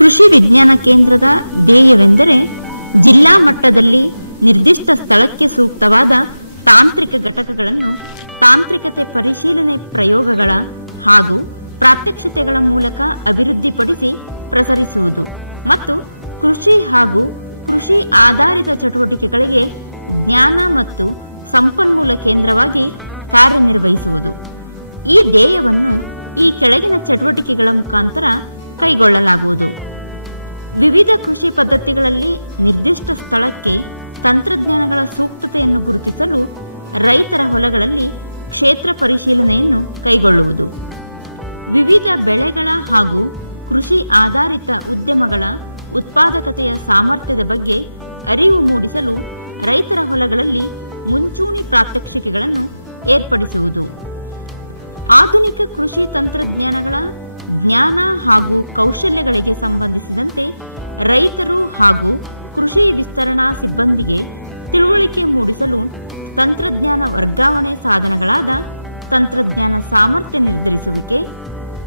ಕೃಷಿ ವಿಜ್ಞಾನ ಕೇಂದ್ರದ ಧ್ಯೇಯವೆಂದರೆ ಜಿಲ್ಲಾ ಮಟ್ಟದಲ್ಲಿ ನಿರ್ದಿಷ್ಟ ಸ್ಥಳಕ್ಕೆ ಸೂಕ್ತವಾದ ತಾಂತ್ರಿಕ ಘಟಕಗಳನ್ನು ತಾಂತ್ರಿಕತೆ ಪರಿಶೀಲನೆ ಪ್ರಯೋಗಗಳ ಹಾಗೂ ಪ್ರಾತ್ಯಕ್ಷಿತೆಗಳ ಮೂಲಕ ಅಭಿವೃದ್ಧಿಪಡಿಸಿ ಪ್ರಸರಿಸುವುದು ಮತ್ತು ಕೃಷಿ ಹಾಗೂ ಕೃಷಿ ಆಧಾರಿತ ಚಟುವಟಿಕೆಗಳಿಗೆ ಜ್ಞಾನ ಮತ್ತು ಸಂಪನ್ಮೂಲ ಕೇಂದ್ರವಾಗಿ ಕಾರ್ಯನಿರ್ವಹಿಸುವುದು. ಈ ಧ್ಯೇಯವನ್ನು ಈ ಕೆಳಗಿನ ಚಟುವಟಿಕೆಗಳ ಮುಖಾಂತರ ಕೈಗೊಳ್ಳಲಾಗುವುದು. ವಿವಿಧ ಕೃಷಿ ಪದ್ಧತಿಗಳಲ್ಲಿ ನಿರ್ದಿಷ್ಟ ಸ್ಥಳಕ್ಕೆ ತಂತ್ರಜ್ಞಾನಗಳ ಸೂಕ್ತತೆಯನ್ನು ಗುರುತಿಸಲು ರೈತರ ಹೊಲಗಳಲ್ಲಿ ಕ್ಷೇತ್ರ ಪರಿಶೀಲನೆಯನ್ನು ಕೈಗೊಳ್ಳುವುದು. ವಿವಿಧ ಬೆಳೆಗಳ ಹಾಗೂ ಕೃಷಿ ಆಧಾರಿತ ಉದ್ಯಮಗಳ ಉತ್ಪಾದಕತೆಯ ಸಾಮರ್ಥ್ಯದ ಬಗ್ಗೆ ಅರಿವು ಮೂಡಿಸಲು ರೈತರ ಹೊಲಗಳಲ್ಲಿ ಮುಂಚೂಣಿ ಪ್ರಾತ್ಯಕ್ಷಿಕೆಗಳನ್ನು ಏರ್ಪಡಿಸುವುದು. ಆಧುನಿಕ ಕೃಷಿ ತಂತ್ರಜ್ಞಾನಗಳ ಜ್ಞಾನ ಹಾಗೂ ಕೌಶಲ್ಯಗಳಿಗೆ ಸಂಬಂಧಿಸಿದಂತೆ ರೈತರು ಹಾಗೂ ಕೃಷಿ ವಿಸ್ತರಣಾ ಸಿಬ್ಬಂದಿಗೆ ತಿಳುವಳಿಕೆ ಮೂಡಿಸಲು ತಂತ್ರಜ್ಞಾನ ವರ್ಗಾವಣೆ ಸಾಧನಗಳಾದ ತಂತ್ರಜ್ಞಾನ ಸಾಮರ್ಥ್ಯ ನಿರ್ಧರಿಸುವಿಕೆ,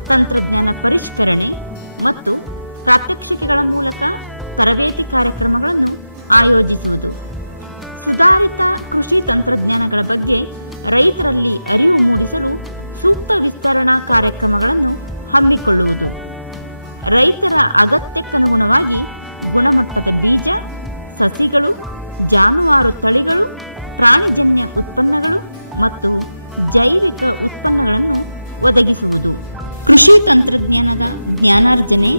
ತಂತ್ರಜ್ಞಾನ ಪರಿಷ್ಕರಣೆ ಮತ್ತು ಪ್ರಾತ್ಯಕ್ಷಿಕೆಗಳ ಮೂಲಕ ತರಬೇತಿ ಕಾರ್ಯಕ್ರಮಗಳನ್ನು ಆಯೋಜಿಸುವುದು. ಸುಧಾರಿತ ಕೃಷಿ ತಂತ್ರಜ್ಞಾನಗಳ ಬಗ್ಗೆ ರೈತರಲ್ಲಿ ಅರಿವು ಮೂಡಿಸಲು ಸೂಕ್ತ ವಿಸ್ತರಣಾ ಕಾರ್ಯಕ್ರಮಗಳನ್ನು ಹಮ್ಮಿಕೊಳ್ಳುವುದು. ರೈತರ ಅಗತ್ಯಕ್ಕನುಗುಣವಾಗಿ ಗುಣಮಟ್ಟದ ಬೀಜ, ಸಸಿಗಳು, ಜಾನುವಾರು ತಳಿಗಳು, ಪ್ರಾಣಿಜನ್ಯ ಉತ್ಪನ್ನಗಳು ಮತ್ತು ಜೈವಿಕ ಉತ್ಪನ್ನಗಳನ್ನು ಒದಗಿಸುವುದು. ಕೃಷಿ ತಂತ್ರಜ್ಞಾನದ ಜ್ಞಾನಾರ್ಜನೆ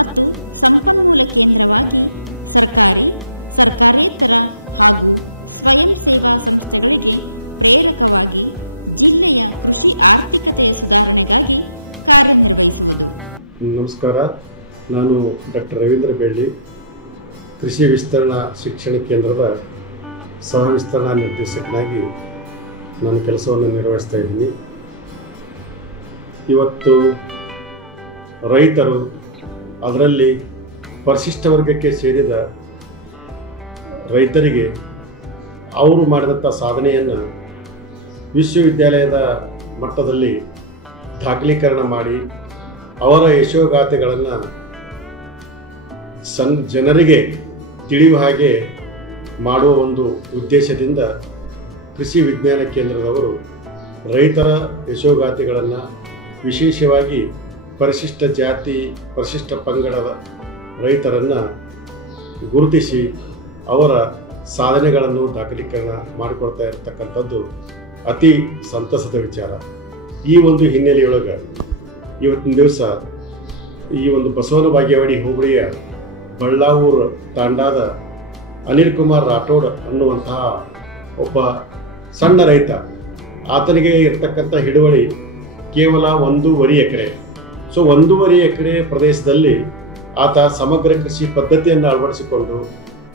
ಮತ್ತು ಸಂಪನ್ಮೂಲ ಕೇಂದ್ರವಾಗಿ ಸರ್ಕಾರಿ, ಸರ್ಕಾರೇತರ ಹಾಗೂ ಸ್ವಯಂ ಸೇವಾ ಸಂಸ್ಥೆಗಳಿಗೆ ಪ್ರೇರಕವಾಗಿ ಜಿಲ್ಲೆಯ ಕೃಷಿ ಆರ್ಥಿಕತೆಯ ಸುಧಾರಣೆಗಾಗಿ ಕಾರ್ಯನಿರ್ವಹಿಸುವುದು. ನಮಸ್ಕಾರ, ನಾನು ಡಾಕ್ಟರ್ ರವೀಂದ್ರ ಬೆಳ್ಳಿ, ಕೃಷಿ ವಿಸ್ತರಣಾ ಶಿಕ್ಷಣ ಕೇಂದ್ರದ ಸಹ ವಿಸ್ತರಣಾ ನಿರ್ದೇಶಕನಾಗಿ ನಾನು ಕೆಲಸವನ್ನು ನಿರ್ವಹಿಸ್ತಾ ಇದ್ದೀನಿ. ಇವತ್ತು ರೈತರು, ಅದರಲ್ಲಿ ಪರಿಶಿಷ್ಟ ವರ್ಗಕ್ಕೆ ಸೇರಿದ ರೈತರಿಗೆ ಅವರು ಮಾಡಿದಂಥ ಸಾಧನೆಯನ್ನು ವಿಶ್ವವಿದ್ಯಾಲಯದ ಮಟ್ಟದಲ್ಲಿ ದಾಖಲೀಕರಣ ಮಾಡಿ ಅವರ ಯಶೋಗಾಥೆಗಳನ್ನು ಜನರಿಗೆ ತಿಳಿಯುವ ಹಾಗೆ ಮಾಡುವ ಒಂದು ಉದ್ದೇಶದಿಂದ ಕೃಷಿ ವಿಜ್ಞಾನ ಕೇಂದ್ರದವರು ರೈತರ ಯಶೋಗಾಥೆಗಳನ್ನು ವಿಶೇಷವಾಗಿ ಪರಿಶಿಷ್ಟ ಜಾತಿ, ಪರಿಶಿಷ್ಟ ಪಂಗಡದ ರೈತರನ್ನು ಗುರುತಿಸಿ ಅವರ ಸಾಧನೆಗಳನ್ನು ದಾಖಲೀಕರಣ ಮಾಡಿಕೊಡ್ತಾ ಇರತಕ್ಕಂಥದ್ದು ಅತಿ ಸಂತಸದ ವಿಚಾರ. ಈ ಒಂದು ಹಿನ್ನೆಲೆಯೊಳಗೆ ಇವತ್ತಿನ ದಿವಸ ಈ ಒಂದು ಬಸವನ ಬಾಗೇವಾಡಿ ಹೋಬಳಿಯ ಬಳ್ಳಾವೂರು ತಾಂಡಾದ ಅನಿಲ್ ಕುಮಾರ್ ರಾಠೋಡ್ ಅನ್ನುವಂತಹ ಒಬ್ಬ ಸಣ್ಣ ರೈತ, ಆತನಿಗೆ ಇರತಕ್ಕಂಥ ಹಿಡುವಳಿ ಕೇವಲ 1.5 ಎಕರೆ. ಸೊ 1.5 ಎಕರೆ ಪ್ರದೇಶದಲ್ಲಿ ಆತ ಸಮಗ್ರ ಕೃಷಿ ಪದ್ಧತಿಯನ್ನು ಅಳವಡಿಸಿಕೊಂಡು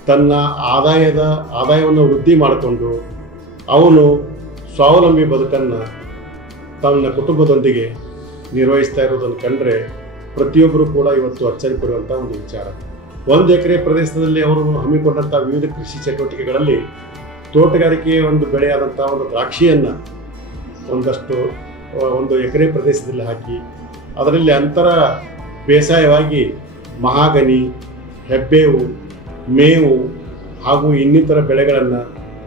ತನ್ನ ಆದಾಯವನ್ನು ವೃದ್ಧಿ ಮಾಡಿಕೊಂಡು ಅವನು ಸ್ವಾವಲಂಬಿ ಬದುಕನ್ನು ತನ್ನ ಕುಟುಂಬದೊಂದಿಗೆ ನಿರ್ವಹಿಸ್ತಾ ಇರೋದನ್ನು ಕಂಡ್ರೆ ಪ್ರತಿಯೊಬ್ಬರು ಕೂಡ ಇವತ್ತು ಅಚ್ಚರಿ ಪಡುವಂಥ ಒಂದು ವಿಚಾರ. 1 ಎಕರೆ ಪ್ರದೇಶದಲ್ಲಿ ಅವರು ಹಮ್ಮಿಕೊಂಡಂಥ ವಿವಿಧ ಕೃಷಿ ಚಟುವಟಿಕೆಗಳಲ್ಲಿ ತೋಟಗಾರಿಕೆ ಒಂದು ಬೆಳೆಯಾದಂಥ ಒಂದು ದ್ರಾಕ್ಷಿಯನ್ನು ಒಂದಷ್ಟು 1 ಎಕರೆ ಪ್ರದೇಶದಲ್ಲಿ ಹಾಕಿ ಅದರಲ್ಲಿ ಅಂತರ ಬೇಸಾಯವಾಗಿ ಮಹಾಗನಿ, ಹೆಬ್ಬೇವು, ಮೇವು ಹಾಗೂ ಇನ್ನಿತರ ಬೆಳೆಗಳನ್ನು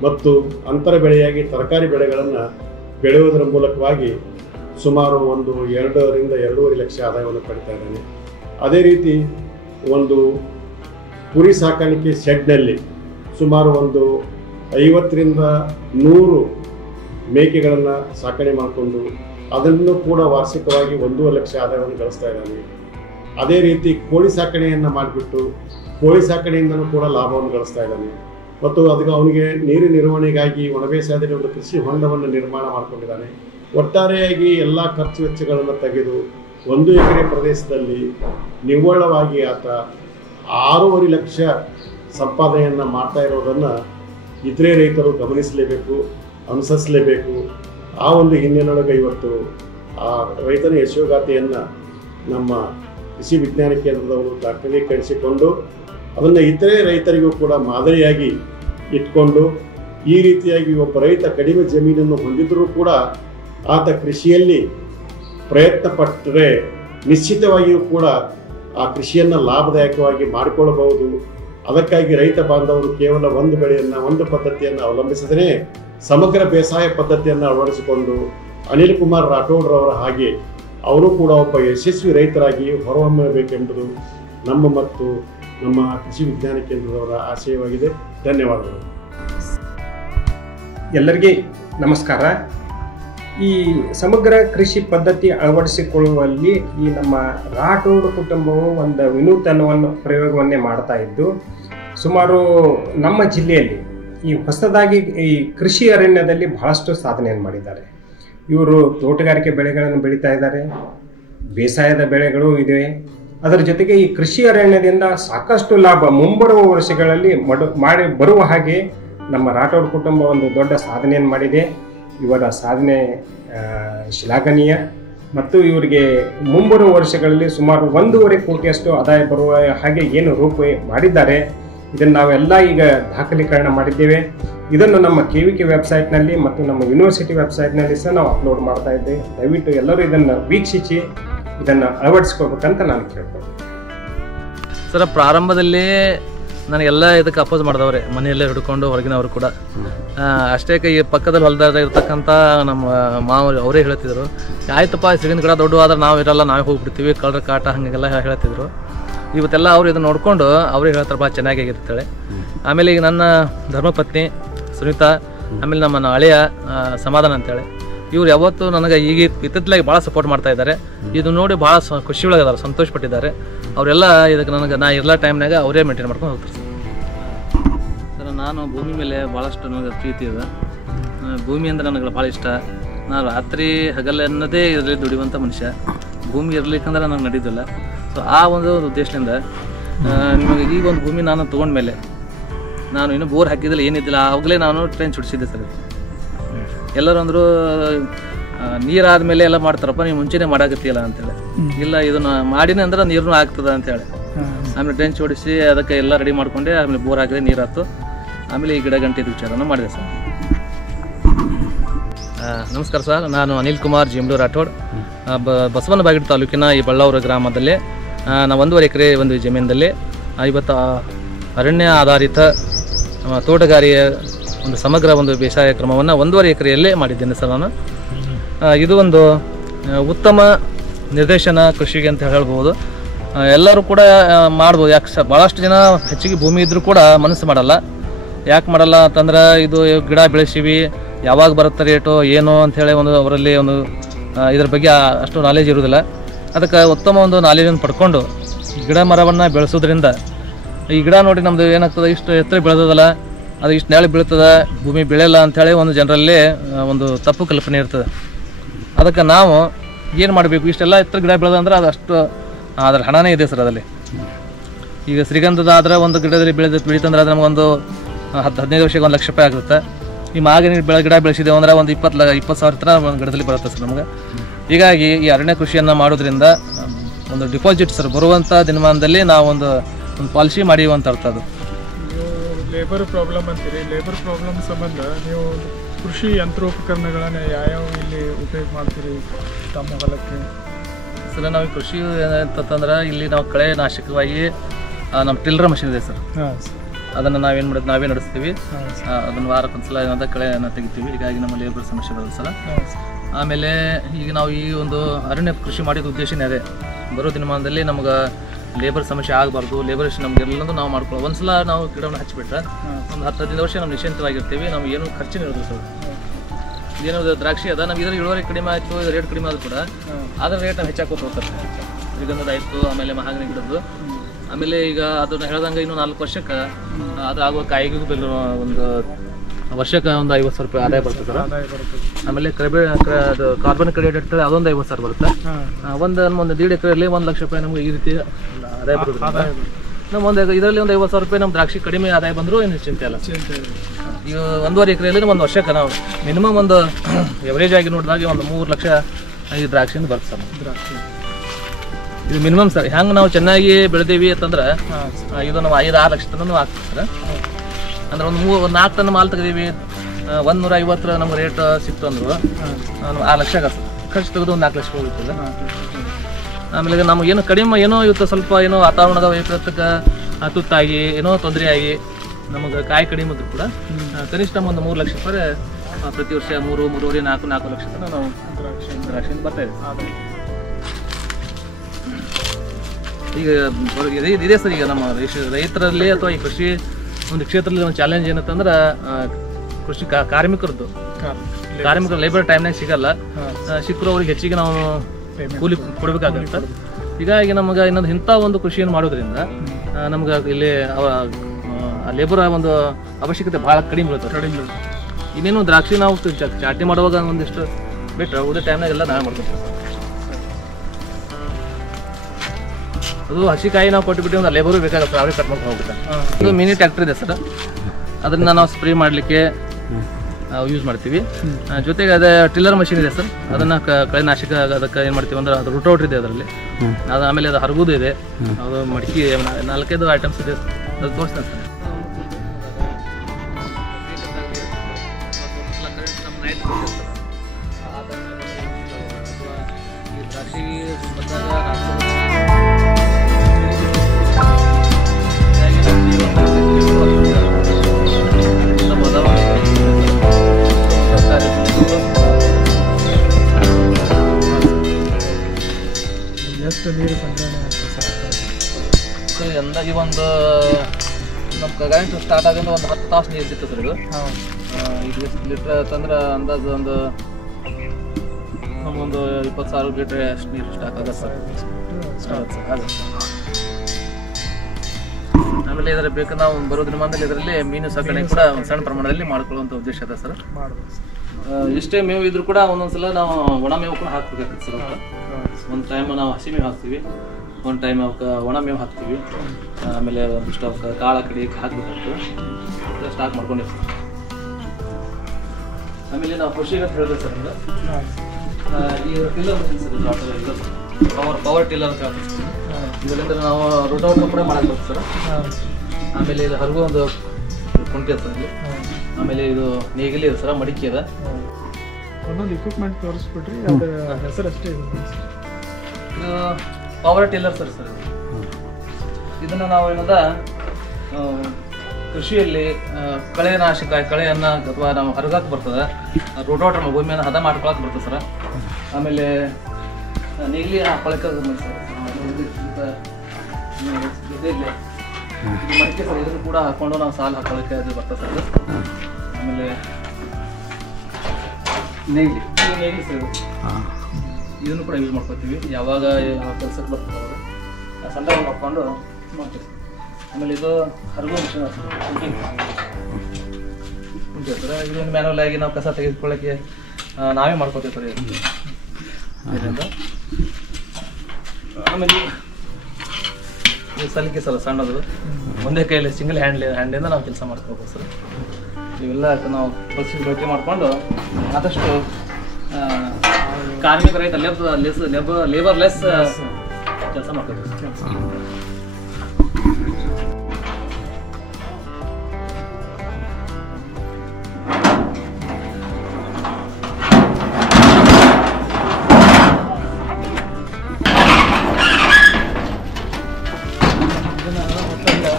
ಮತ್ತು ಅಂತರ ಬೆಳೆಯಾಗಿ ತರಕಾರಿ ಬೆಳೆಗಳನ್ನು ಬೆಳೆಯುವುದರ ಮೂಲಕವಾಗಿ ಸುಮಾರು 2 ರಿಂದ 2.5 ಲಕ್ಷ ಆದಾಯವನ್ನು ಪಡಿತಾ ಇದ್ದಾನೆ. ಅದೇ ರೀತಿ ಒಂದು ಕುರಿ ಸಾಕಾಣಿಕೆ ಶೆಡ್ನಲ್ಲಿ ಸುಮಾರು 50 ರಿಂದ 100 ಮೇಕೆಗಳನ್ನು ಸಾಕಣೆ ಮಾಡಿಕೊಂಡು ಅದನ್ನು ಕೂಡ ವಾರ್ಷಿಕವಾಗಿ 1 ಲಕ್ಷ ಆದಾಯವನ್ನು ಗಳಿಸ್ತಾ ಇದ್ದಾನೆ. ಅದೇ ರೀತಿ ಕೋಳಿ ಸಾಕಣೆಯನ್ನು ಮಾಡಿಬಿಟ್ಟು ಕೋಳಿ ಸಾಕಣೆಯಿಂದಲೂ ಕೂಡ ಲಾಭವನ್ನು ಗಳಿಸ್ತಾ ಇದ್ದಾನೆ. ಮತ್ತು ಅದಕ್ಕೆ ಅವನಿಗೆ ನೀರು ನಿರ್ವಹಣೆಗಾಗಿ ಒಣಬೇಸಾಯದಲ್ಲಿ ಒಂದು ಕೃಷಿ ಹೊಂಡವನ್ನು ನಿರ್ಮಾಣ ಮಾಡಿಕೊಂಡಿದ್ದಾನೆ. ಒಟ್ಟಾರೆಯಾಗಿ ಎಲ್ಲ ಖರ್ಚು ವೆಚ್ಚಗಳನ್ನು ತೆಗೆದು 1 ಎಕರೆ ಪ್ರದೇಶದಲ್ಲಿ ನಿವ್ವಳವಾಗಿ ಆತ 6.5 ಲಕ್ಷ ಸಂಪಾದನೆಯನ್ನು ಮಾಡ್ತಾ ಇರೋದನ್ನು ಇತರೆ ರೈತರು ಗಮನಿಸಲೇಬೇಕು, ಅನುಸರಿಸಲೇಬೇಕು. ಆ ಒಂದು ಹಿನ್ನೆಲೆಯೊಳಗೆ ಇವತ್ತು ಆ ರೈತನ ಯಶೋಗಾಥೆಯನ್ನು ನಮ್ಮ ಕೃಷಿ ವಿಜ್ಞಾನ ಕೇಂದ್ರದವರು ದಾಖಲೀಕರಿಸಿಕೊಂಡು ಅದನ್ನು ಇತರೆ ರೈತರಿಗೂ ಕೂಡ ಮಾದರಿಯಾಗಿ ಇಟ್ಕೊಂಡು ಈ ರೀತಿಯಾಗಿ ಒಬ್ಬ ರೈತ ಕಡಿಮೆ ಜಮೀನನ್ನು ಹೊಂದಿದ್ದರೂ ಕೂಡ ಆತ ಕೃಷಿಯಲ್ಲಿ ಪ್ರಯತ್ನ ಪಟ್ಟರೆ ನಿಶ್ಚಿತವಾಗಿಯೂ ಕೂಡ ಆ ಕೃಷಿಯನ್ನು ಲಾಭದಾಯಕವಾಗಿ ಮಾಡಿಕೊಳ್ಳಬಹುದು. ಅದಕ್ಕಾಗಿ ರೈತ ಬಾಂಧವರು ಕೇವಲ ಒಂದು ಬೆಳೆಯನ್ನು, ಒಂದು ಪದ್ಧತಿಯನ್ನು ಅವಲಂಬಿಸದೇ ಸಮಗ್ರ ಬೇಸಾಯ ಪದ್ಧತಿಯನ್ನು ಅಳವಡಿಸಿಕೊಂಡು ಅನಿಲ್ ಕುಮಾರ್ ರಾಠೋಡ್ರವರ ಹಾಗೆ ಅವರು ಕೂಡ ಒಬ್ಬ ಯಶಸ್ವಿ ರೈತರಾಗಿ ಹೊರಹೊಮ್ಮಬೇಕೆಂಬುದು ನಮ್ಮ ಮತ್ತು ನಮ್ಮ ಕೃಷಿ ವಿಜ್ಞಾನ ಕೇಂದ್ರದವರ ಆಶಯವಾಗಿದೆ. ಧನ್ಯವಾದಗಳು. ಎಲ್ಲರಿಗೆ ನಮಸ್ಕಾರ. ಈ ಸಮಗ್ರ ಕೃಷಿ ಪದ್ಧತಿ ಅಳವಡಿಸಿಕೊಳ್ಳುವಲ್ಲಿ ಈ ನಮ್ಮ ರಾಠೋಡ್ ಕುಟುಂಬವು ಒಂದು ವಿನೂತನವನ್ನು ಪ್ರಯೋಗವನ್ನೇ ಮಾಡ್ತಾ ಇದ್ದು, ಸುಮಾರು ನಮ್ಮ ಜಿಲ್ಲೆಯಲ್ಲಿ ಈ ಹೊಸದಾಗಿ ಈ ಕೃಷಿ ಅರಣ್ಯದಲ್ಲಿ ಬಹಳಷ್ಟು ಸಾಧನೆಯನ್ನು ಮಾಡಿದ್ದಾರೆ. ಇವರು ತೋಟಗಾರಿಕೆ ಬೆಳೆಗಳನ್ನು ಬೆಳೀತಾ ಇದ್ದಾರೆ, ಬೇಸಾಯದ ಬೆಳೆಗಳು ಇದೆ. ಅದರ ಜೊತೆಗೆ ಈ ಕೃಷಿ ಅರಣ್ಯದಿಂದ ಸಾಕಷ್ಟು ಲಾಭ ಮುಂಬರುವ ವರ್ಷಗಳಲ್ಲಿ ಮಾಡಿ ಬರುವ ಹಾಗೆ ನಮ್ಮ ರಾಠೋಡ್ ಕುಟುಂಬ ಒಂದು ದೊಡ್ಡ ಸಾಧನೆಯನ್ನು ಮಾಡಿದೆ. ಇವರ ಸಾಧನೆ ಶ್ಲಾಘನೀಯ ಮತ್ತು ಇವರಿಗೆ ಮುಂಬರುವ ವರ್ಷಗಳಲ್ಲಿ ಸುಮಾರು 1.5 ಕೋಟಿಯಷ್ಟು ಆದಾಯ ಬರುವ ಹಾಗೆ ಏನು ರೂಪ ಮಾಡಿದ್ದಾರೆ, ಇದನ್ನು ನಾವೆಲ್ಲ ಈಗ ದಾಖಲೀಕರಣ ಮಾಡಿದ್ದೇವೆ. ಇದನ್ನು ನಮ್ಮ KVK ವೆಬ್ಸೈಟ್ನಲ್ಲಿ ಮತ್ತು ನಮ್ಮ ಯೂನಿವರ್ಸಿಟಿ ವೆಬ್ಸೈಟ್ನಲ್ಲಿ ಸಹ ನಾವು ಅಪ್ಲೋಡ್ ಮಾಡ್ತಾ ಇದ್ದೇವೆ. ದಯವಿಟ್ಟು ಎಲ್ಲರೂ ಇದನ್ನು ವೀಕ್ಷಿಸಿ ಇದನ್ನು ಅಳವಡಿಸ್ಕೋಬೇಕಂತ ನಾನು ಕೇಳ್ಕೊಳ್ತೀನಿ. ಸರ್, ಪ್ರಾರಂಭದಲ್ಲಿ ನನಗೆಲ್ಲ ಇದಕ್ಕೆ ಅಪೋಸ್ ಮಾಡಿದವ್ರೆ, ಮನೆಯಲ್ಲೇ ಹಿಡ್ಕೊಂಡು ಹೊರಗಿನವರು ಕೂಡ. ಅಷ್ಟೇ ಈ ಪಕ್ಕದಲ್ಲಿ ಹೊಲದಾಗ ಇರ್ತಕ್ಕಂಥ ನಮ್ಮ ಮಾವರು ಅವರೇ ಹೇಳ್ತಿದ್ರು, ಆಯ್ತಪ್ಪ ಸಿಗಿನ ಗಿಡ ದೊಡ್ಡವಾದ್ರೆ ನಾವು ಇರಲ್ಲ, ನಾವೇ ಹೋಗ್ಬಿಡ್ತೀವಿ, ಕಳ್ಳರ ಕಾಟ ಹಾಗೆಲ್ಲ ಹೇಳ್ತಿದ್ರು. ಇವತ್ತೆಲ್ಲ ಅವ್ರು ಇದನ್ನು ನೋಡಿಕೊಂಡು ಅವರೇ ಹೇಳ್ತಾರೆ ಭಾಳ ಚೆನ್ನಾಗಿ ಆಗಿರ್ತೇಳಿ. ಆಮೇಲೆ ಈಗ ನನ್ನ ಧರ್ಮಪತ್ನಿ ಸುನೀತಾ, ಆಮೇಲೆ ನಮ್ಮ ಹಳೆಯ ಸಮಾಧಾನ ಅಂತೇಳಿ, ಇವ್ರು ಯಾವತ್ತೂ ನನಗೆ ಈಗ ಇತ್ತಿತ್ತಲಾಗಿ ಭಾಳ ಸಪೋರ್ಟ್ ಮಾಡ್ತಾ ಇದ್ದಾರೆ. ಇದು ನೋಡಿ ಭಾಳ ಖುಷಿ ಒಳಗಿದ್ದಾರೆ, ಸಂತೋಷ ಪಟ್ಟಿದ್ದಾರೆ. ಅವರೆಲ್ಲ ಇದಕ್ಕೆ ನನಗೆ ನಾ ಇರಲ್ಲ ಟೈಮ್ನಾಗ ಅವರೇ ಮೇಂಟೈನ್ ಮಾಡ್ಕೊಂಡು ಹೋಗ್ತಾರೆ ಸರ್. ನಾನು ಭೂಮಿ ಮೇಲೆ ಭಾಳಷ್ಟು ನನಗೆ ಪ್ರೀತಿ ಇದೆ. ಭೂಮಿ ಅಂದರೆ ನನಗೆ ಭಾಳ ಇಷ್ಟ. ನಾನು ರಾತ್ರಿ ಹಗಲು ಅನ್ನೋದೇ ಇದರಲ್ಲಿ ದುಡಿಯುವಂಥ ಮನುಷ್ಯ. ಭೂಮಿ ಇರ್ಲಿಕ್ಕಂದ್ರೆ ನನಗೆ ನಡೀದಿಲ್ಲ. ಸೊ ಆ ಒಂದು ಉದ್ದೇಶದಿಂದ ನಿಮಗೆ ಈಗ ಒಂದು ಭೂಮಿ ನಾನು ತೊಗೊಂಡ್ಮೇಲೆ, ನಾನು ಇನ್ನೂ ಬೋರ್ ಹಾಕಿದ್ದಿಲ್ಲ, ಏನಿದ್ದಿಲ್ಲ, ಆವಾಗಲೇ ನಾನು ಟ್ರೈನ್ ಚುಡಿಸಿದ್ದೆ ಸರ್. ಎಲ್ಲರೂ ಅಂದರು ನೀರಾದ್ಮೇಲೆ ಎಲ್ಲ ಮಾಡ್ತಾರಪ್ಪ, ನೀವು ಮುಂಚೆನೇ ಮಾಡಾಕತ್ತಿಲ್ಲ ಅಂತೇಳಿ. ಇಲ್ಲ, ಇದನ್ನ ಮಾಡಿನೇ ಅಂದ್ರೆ ನೀರು ಆಗ್ತದೆ ಅಂತೇಳಿ ಆಮೇಲೆ ಟ್ರೈನ್ ಚೋಡಿಸಿ ಅದಕ್ಕೆ ಎಲ್ಲ ರೆಡಿ ಮಾಡ್ಕೊಂಡೆ. ಆಮೇಲೆ ಬೋರ್ ಹಾಕಿದೆ, ನೀರು ಹಾಕ್ತು. ಆಮೇಲೆ ಈ ಗಿಡ ಗಂಟೆ ವಿಚಾರನ ಮಾಡಿದೆ ಸರ್. ನಮಸ್ಕಾರ ಸರ್, ನಾನು ಅನಿಲ್ ಕುಮಾರ್ ಜಿಮ್ಡು ರಾಠೋಡ್, ಬಸವನಬಾಗೇಡು ತಾಲೂಕಿನ ಈ ಬಳ್ಳಾವರ ಗ್ರಾಮದಲ್ಲಿ ನಾವು 1.5 ಎಕರೆ ಒಂದು ಜಮೀನಲ್ಲಿ 50 ಅರಣ್ಯ ಆಧಾರಿತ ತೋಟಗಾರಿಕೆ ಒಂದು ಸಮಗ್ರ ಒಂದು ಬೇಸಾಯ ಕ್ರಮವನ್ನು 1.5 ಎಕರೆಯಲ್ಲೇ ಮಾಡಿದ್ದೇನೆ ಸರ್ ನಾನು. ಇದು ಒಂದು ಉತ್ತಮ ನಿರ್ದೇಶನ ಕೃಷಿಗೆ ಅಂತ ಹೇಳ್ಬೋದು. ಎಲ್ಲರೂ ಕೂಡ ಮಾಡ್ಬೋದು. ಯಾಕೆ ಭಾಳಷ್ಟು ಜನ ಹೆಚ್ಚಿಗೆ ಭೂಮಿ ಇದ್ದರೂ ಕೂಡ ಮನಸ್ಸು ಮಾಡಲ್ಲ. ಯಾಕೆ ಮಾಡಲ್ಲ ಅಂತಂದ್ರೆ, ಇದು ಗಿಡ ಬೆಳೆಸಿವಿ, ಯಾವಾಗ ಬರುತ್ತೆ ರೇಟು ಏನು ಅಂಥೇಳಿ ಒಂದು ಅವರಲ್ಲಿ ಒಂದು ಇದ್ರ ಬಗ್ಗೆ ಅಷ್ಟು ನಾಲೆಜ್ ಇರೋದಿಲ್ಲ. ಅದಕ್ಕೆ ಉತ್ತಮ ಒಂದು ನಾಲೆಜನ್ನು ಪಡ್ಕೊಂಡು ಗಿಡ ಮರವನ್ನು ಬೆಳೆಸೋದ್ರಿಂದ ಈ ಗಿಡ ನೋಡಿ ನಮ್ಮದು ಏನಾಗ್ತದೆ, ಇಷ್ಟು ಎತ್ತರ ಬೆಳೆದದಲ್ಲ, ಅದು ಇಷ್ಟು ನೆಳೆ ಬೀಳ್ತದೆ, ಭೂಮಿ ಬೆಳೆಯಲ್ಲ ಅಂಥೇಳಿ ಒಂದು ಜನರಲ್ಲಿ ಒಂದು ತಪ್ಪು ಕಲ್ಪನೆ ಇರ್ತದೆ. ಅದಕ್ಕೆ ನಾವು ಏನು ಮಾಡಬೇಕು, ಇಷ್ಟೆಲ್ಲ ಎತ್ತರ ಗಿಡ ಬೆಳೆದಂದ್ರೆ ಅದು ಅಷ್ಟು ಅದ್ರ ಹಣನೇ ಇದೆ ಸರ್ ಅದರಲ್ಲಿ. ಈಗ ಶ್ರೀಗಂಧದ ಆದರೆ ಒಂದು ಗಿಡದಲ್ಲಿ ಬೆಳೀತಂದ್ರೆ ಅದು ನಮಗೊಂದು 10-15 ವರ್ಷಕ್ಕೆ 1 ಲಕ್ಷ ರೂಪಾಯಿ ಆಗುತ್ತೆ. ಈ ಮಾಗಿನ ಗಿಡ ಬೆಳೆಸಿದ್ದೇವೆ ಅಂದ್ರೆ ಒಂದು 20,000 ಥರ ಒಂದು ಗಿಡದಲ್ಲಿ ಬರುತ್ತೆ ಸರ್ ನಮಗೆ. ಹೀಗಾಗಿ ಈ ಅರಣ್ಯ ಕೃಷಿಯನ್ನು ಮಾಡೋದ್ರಿಂದ ಒಂದು ಡಿಪಾಸಿಟ್ ಸರ್ ಬರುವಂಥ ದಿನಮಾನದಲ್ಲಿ ನಾವು ಒಂದು ಪಾಲಿಸಿ ಮಾಡಿವಂತ ಅರ್ಥ. ಅದು ಲೇಬರ್ ಪ್ರಾಬ್ಲಮ್ ಅಂತೀರಿ. ಲೇಬರ್ ಪ್ರಾಬ್ಲಮ್ ಸಂಬಂಧ ನೀವು ಕೃಷಿ ಯಂತ್ರೋಪಕರಣಗಳನ್ನು ಯಾವ್ಯಾವ ಇಲ್ಲಿ ಉಪಯೋಗ ಮಾಡ್ತೀರಿ ತಮ್ಮ ಹೊಲಕ್ಕೆ? ಸರ್, ನಾವು ಕೃಷಿ ಅಂತಂದ್ರೆ ಇಲ್ಲಿ ನಾವು ಕಳೆ ನಾಶಕವಾಗಿ ನಮ್ಮ ಟಿಲ್ಲರ್ ಮಷಿನ್ ಇದೆ ಸರ್. ಅದನ್ನು ನಾವೇನು ಮಾಡೋದು, ನಾವೇ ನಡೆಸ್ತೀವಿ. ಅದನ್ನು ವಾರಕ್ಕೊಂದ್ಸಲ ಏನಾದ ಕಳೆಯನ್ನು ತೆಗಿತೀವಿ. ಹೀಗಾಗಿ ನಮ್ಮ ಲೇಬರ್ ಸಮಸ್ಯೆ ಬರುತ್ತೆ ಸರ್. ಆಮೇಲೆ ಈಗ ನಾವು ಈ ಒಂದು ಅರಣ್ಯ ಕೃಷಿ ಮಾಡಿದ ಉದ್ದೇಶನೇ ಅದೇ, ಬರೋ ದಿನಮಾನದಲ್ಲಿ ನಮ್ಗೆ ಲೇಬರ್ ಸಮಸ್ಯೆ ಆಗಬಾರ್ದು. ಲೇಬರ್ ನಮಗೆಲ್ಲಂದು ನಾವು ಮಾಡ್ಕೊಳ್ಳೋ ಒಂದ್ಸಲ ನಾವು ಗಿಡವನ್ನು ಹಚ್ಚಿಬಿಟ್ರೆ ಒಂದು 10-15 ವರ್ಷ ನಾವು ನಿಶ್ಚಿಂತವಾಗಿರ್ತೀವಿ. ನಾವು ಏನೂ ಖರ್ಚಿನ ಇರೋದು ಸರ್. ಏನೋ ದ್ರಾಕ್ಷಿ ಅದ, ನಮ್ಗೆ ಇದರ ಇಳುವರಿ ಕಡಿಮೆ ಆಯಿತು, ಇದು ರೇಟ್ ಕಡಿಮೆ ಆದರೂ ಕೂಡ ಅದರ ರೇಟ್ ನಾವು ಹೆಚ್ಚಾಕೋತ ಹೋಗ್ತಾರೆ. ಶ್ರೀಗಂಧದ ಆಯಿತು, ಆಮೇಲೆ ಮಹಾಗನಿ ಗಿಡದ್ದು. ಆಮೇಲೆ ಈಗ ಅದನ್ನು ಹೇಳ್ದಂಗೆ ಇನ್ನೂ 4 ವರ್ಷಕ್ಕೆ ಅದು ಆಗುವ ಕಾಯಿಗೂ ಬೆಲೆ ಒಂದು ವರ್ಷಕ್ಕೆ ಒಂದು 50,000 ರೂಪಾಯಿ ಆದಾಯ ಬರ್ತದೆ ಸರ್. ಆಮೇಲೆ ಅದು ಕಾರ್ಬನ್ ಕ್ರೆಡಿಟ್ ಅಂತೇಳಿ ಅದೊಂದು 50,000 ಬರುತ್ತೆ. ಒಂದು 1.5 ಎಕರೆಯಲ್ಲಿ 1 ಲಕ್ಷ ರೂಪಾಯಿ ನಮ್ಗೆ ಈ ರೀತಿ ಆದಾಯ ಬರುತ್ತೆ. ನಮ್ಮ ಇದರಲ್ಲಿ ಒಂದು 50,000 ರೂಪಾಯಿ ನಮ್ಮ ದ್ರಾಕ್ಷಿ ಕಡಿಮೆ ಆದಾಯ ಬಂದರೂ ಏನು ಚಿಂತೆ ಅಲ್ಲ. ಈಗ 1.5 ಎಕರೆಯಲ್ಲಿ ಒಂದು ವರ್ಷಕ್ಕೆ ನಾವು ಮಿನಿಮಮ್ ಒಂದು ಎವರೇಜ್ ಆಗಿ ನೋಡಿದಾಗ ಒಂದು 3 ಲಕ್ಷ ಈ ದ್ರಾಕ್ಷಿಯಿಂದ ಬರುತ್ತೆ ಸರ್. ಇದು ಮಿನಿಮಮ್ ಸರ್. ಹೆಂಗೆ ನಾವು ಚೆನ್ನಾಗಿ ಬೆಳೆದೀವಿ ಅಂತಂದ್ರೆ ಇದು ನಾವು 5-6 ಲಕ್ಷ ತನಕ ಆಗ್ತದೆ ಸರ್. ಅಂದ್ರೆ ಒಂದು 4 ಟನ್ ಮಾಲ್ ತೆಗೆದೀವಿ, 150 ನಮ್ಗೆ ರೇಟ್ ಸಿಕ್ತು ಅಂದ್ರು 6 ಲಕ್ಷ ಆಗತ್ತೆ. ಖರ್ಚು ತೆಗೆದು ಒಂದು 4 ಲಕ್ಷ ಹೋಗ್ತದೆ. ಆಮೇಲೆ ಈಗ ನಮಗೇನು ಕಡಿಮೆ ಏನೋ ಇವತ್ತು ಸ್ವಲ್ಪ ಏನೋ ವಾತಾವರಣದ ವೈಪರೀತ್ಯಕ್ಕೆ ತುತ್ತಾಗಿ ಏನೋ ತೊಂದರೆ ಆಗಿ ನಮಗೆ ಕಾಯಿ ಕಡಿಮೆ ಇದ್ರೂ ಕೂಡ ಕನಿಷ್ಠ ಒಂದು 3 ಲಕ್ಷ ರೂಪಾಯಿ ಪ್ರತಿ ವರ್ಷ 3, 3.5, 4 ಲಕ್ಷ ತನಕ ನಾವು ದ್ರಾಕ್ಷಿಯಿಂದ ಬರ್ತಾ ಇದ್ದೀವಿ. ಈಗ ಇದೆ ಸರ್, ಈಗ ನಮ್ಮ ರೈತರಲ್ಲಿ ಅಥವಾ ಈ ಕೃಷಿ ಒಂದು ಕ್ಷೇತ್ರದಲ್ಲಿ ಒಂದು ಚಾಲೆಂಜ್ ಏನಂತಂದ್ರೆ ಕೃಷಿ ಕಾರ್ಮಿಕರದ್ದು ಲೇಬರ್ ಟೈಮ್ನಾಗ ಸಿಗಲ್ಲ. ಸಿಕ್ಕರು ಅವ್ರಿಗೆ ಹೆಚ್ಚಿಗೆ ನಾವು ಕೂಲಿ ಕೊಡಬೇಕಾಗುತ್ತೆ. ಹೀಗಾಗಿ ನಮಗೆ ಇನ್ನೊಂದು ಇಂಥ ಒಂದು ಕೃಷಿಯನ್ನು ಮಾಡೋದ್ರಿಂದ ನಮ್ಗೆ ಇಲ್ಲಿ ಲೇಬರ್ ಒಂದು ಅವಶ್ಯಕತೆ ಭಾಳ ಕಡಿಮೆ ಬೀಳುತ್ತೆ. ಇನ್ನೇನು ದ್ರಾಕ್ಷಿ ನಾವು ಚಾಟಿ ಮಾಡುವಾಗ ಒಂದಿಷ್ಟು ಬಿಟ್ಟರೆ ಉಳಿದ ಟೈಮ್ನಾಗೆಲ್ಲ ನಾವೇ ಮಾಡ್ಕೊತೀವಿ. ಅದು ಹಸಿಕಾಯಿ ನಾವು ಕೊಟ್ಟುಬಿಟ್ಟು ಒಂದು ಲೇಬರು ಬೇಕಾಗುತ್ತೆ, ಅವರೇ ಕಟ್ ಮಾಡ್ಕೊಂಡು ಹೋಗುತ್ತೆ. ಇದು ಮಿನಿ ಟ್ರ್ಯಾಕ್ಟರ್ ಇದೆ ಸರ್, ಅದನ್ನ ನಾವು ಸ್ಪ್ರೇ ಮಾಡಲಿಕ್ಕೆ ಯೂಸ್ ಮಾಡ್ತೀವಿ. ಜೊತೆಗೆ ಅದೇ ಟಿಲ್ಲರ್ ಮಷಿನ್ ಇದೆ ಸರ್, ಅದನ್ನ ಕಳೆನಾಶಕ ಅದಕ್ಕೆ ಏನು ಮಾಡ್ತೀವಿ ಅಂದ್ರೆ ಅದು ರೂಟೌಟ್ ಇದೆ ಅದರಲ್ಲಿ. ಅದು ಆಮೇಲೆ ಅದು ಹರಗುದು ಇದೆ, ಅದು ಮಡಿಕೆ 4-5 ಐಟಮ್ಸ್ ಇದೆ, ಅದು ತೋರಿಸ್ತೇನೆ ಸರ್. ಎಷ್ಟು ನೀರು ಸಂಗ್ರಹಣೆ ಆಗ್ತದೆ ಸರ್? ಅಂದಾಗಿ ಒಂದು ನಮ್ಮ ಕರೆಂಟ್ ಸ್ಟಾರ್ಟ್ ಆಗಿಂದ ಒಂದು 10 ತಾಸು ನೀರು ಸಿಗ್ತದೆ ಸರ್. ಇದು ಇದು ಎಷ್ಟು ಲೀಟ್ರ್ ಅಂತಂದ್ರೆ ಅಂದಾಜು ಒಂದು ನಮಗೊಂದು 20,000 ಲೀಟ್ರ್ ಅಷ್ಟು ನೀರು ಸ್ಟಾಕ್ ಆಗುತ್ತೆ ಸರ್. ಆಮೇಲೆ ಇದರ ಬೇಕು ನಾವು ಬರೋ ದಿನಮಾನದಲ್ಲಿ ಇದರಲ್ಲಿ ಮೀನು ಸಾಕಣೆ ಕೂಡ ಒಂದು ಸಣ್ಣ ಪ್ರಮಾಣದಲ್ಲಿ ಮಾಡ್ಕೊಳ್ಳುವಂಥ ಉದ್ದೇಶ ಇದೆ ಸರ್. ಎಷ್ಟೇ ಮೇವು ಇದ್ರೂ ಕೂಡ ಒಂದೊಂದ್ಸಲ ನಾವು ಒಣ ಮೇವು ಕೂಡ ಹಾಕ್ಬೇಕಾಗುತ್ತೆ ಸರ್. ಒಂದು ಟೈಮ್ ನಾವು ಹಸಿ ಮೇವು ಹಾಕ್ತೀವಿ, ಒಂದು ಟೈಮ್ ಅವಕ್ಕೆ ಒಣ ಮೇವು ಹಾಕ್ತೀವಿ, ಆಮೇಲೆ ಒಂದಿಷ್ಟು ಅವಕ್ಕೆ ಕಾಳ ಕಡಿಯಕ್ಕೆ ಹಾಕ್ಬೇಕಾಗ್ತದೆ. ಸ್ಟಾಕ್ ಮಾಡ್ಕೊಂಡಿರ್ತೀವಿ. ಆಮೇಲೆ ನಾವು ಕೃಷಿಗೆ ಅಂತ ಹೇಳಿದ್ರೆ ಸರ್, ಅಂದ್ರೆ ಈ ಟಿಲ್ಲರ್ ಮಷಿನ್ ಸರ್, ಇದು ಪವರ್ ಟಿಲ್ಲರ್ ಅಂತ ಹೇಳ್ತೀವಿ. ಇದರಿಂದ ನಾವು ರೂಟೌಟರ್ ಕೂಡ ಮಾಡಕ್ಕೆ ಸರ್. ಆಮೇಲೆ ಇದು ಹರಿಗೂ ಒಂದು ಕುಂಟೆ ಸರ್ ಇಲ್ಲಿ. ಆಮೇಲೆ ಇದು ನೇಗಿಲಿ ಇದೆ ಸರ್, ಮಡಿಕೆ ಅದ. ಒಂದೊಂದು ಇಕ್ವಿಪ್ಮೆಂಟ್ ತೋರಿಸ್ಬಿಟ್ರಿ, ಅದರ ಹೆಸರು ಅಷ್ಟೇ. ಇದು ಪವರ್ ಟಿಲ್ಲರ್ ಸರ್. ಇದನ್ನು ನಾವು ಏನದ ಕೃಷಿಯಲ್ಲಿ ಕಳೆನಾಶಕ ಕಳೆಯನ್ನು ಅಥವಾ ನಾವು ಹರಗಾಕ್ ಬರ್ತದೆ, ರೂಟೋಟರ್ ಭೂಮಿಯನ್ನು ಹದ ಮಾಡ್ಕೊಳಕ್ ಬರ್ತದೆ ಸರ್. ಆಮೇಲೆ ನೇಗಿಲಿ ಹಾಕೊಳಕ್ಕೆ ಸರ್ ಮಡಿಕೆ ಸರ್, ಇದನ್ನು ಕೂಡ ಹಾಕೊಂಡು ನಾವು ಸಾಲು ಹಾಕೊಳ್ಳೋಕೆ ಅದು ಬರ್ತದೆ ಸರ್. ಆಮೇಲೆ ನೇಗಿಲಿ ಸರ್, ಇದನ್ನು ಕೂಡ ಯೂಸ್ ಮಾಡ್ಕೊತೀವಿ. ಯಾವಾಗ ಕೆಲಸಕ್ಕೆ ಬರ್ತದೆ ಅವಾಗ ಸಂದರ್ಭ ಮಾಡ್ಕೊಂಡು ಮಾಡ್ತೀವಿ. ಆಮೇಲೆ ಇದು ಹರಗೋ ಮಿಷನ್ ಕುಂಟೆ ಸರ್. ಇದೊಂದು ಮ್ಯಾನುವಲ್ ಆಗಿ ನಾವು ಕಸ ತೆಗೆದುಕೊಳ್ಳೋಕ್ಕೆ ನಾವೇ ಮಾಡ್ಕೋತೀವಿ ಸರ್ ಇದರಿಂದ. ಆಮೇಲೆ ಇದು ಸಲಿಕೆ ಸರ್, ಸಣ್ಣದು ಒಂದೇ ಕೈಯಲ್ಲಿ ಸಿಂಗಲ್ ಹ್ಯಾಂಡಿಂದ ನಾವು ಕೆಲಸ ಮಾಡ್ಕೋಬೇಕು ಸರ್. ಇವೆಲ್ಲ ನಾವು ಪರಿಸ್ಥಿತಿ ಬಳಕೆ ಮಾಡಿಕೊಂಡು ಆದಷ್ಟು ಕಾರ್ಮಿಕ ರಹಿತ ಲೇಬರ್ ಲೆಸ್ ಕೆಲಸ ಮಾಡ್ಕೋಬೇಕು.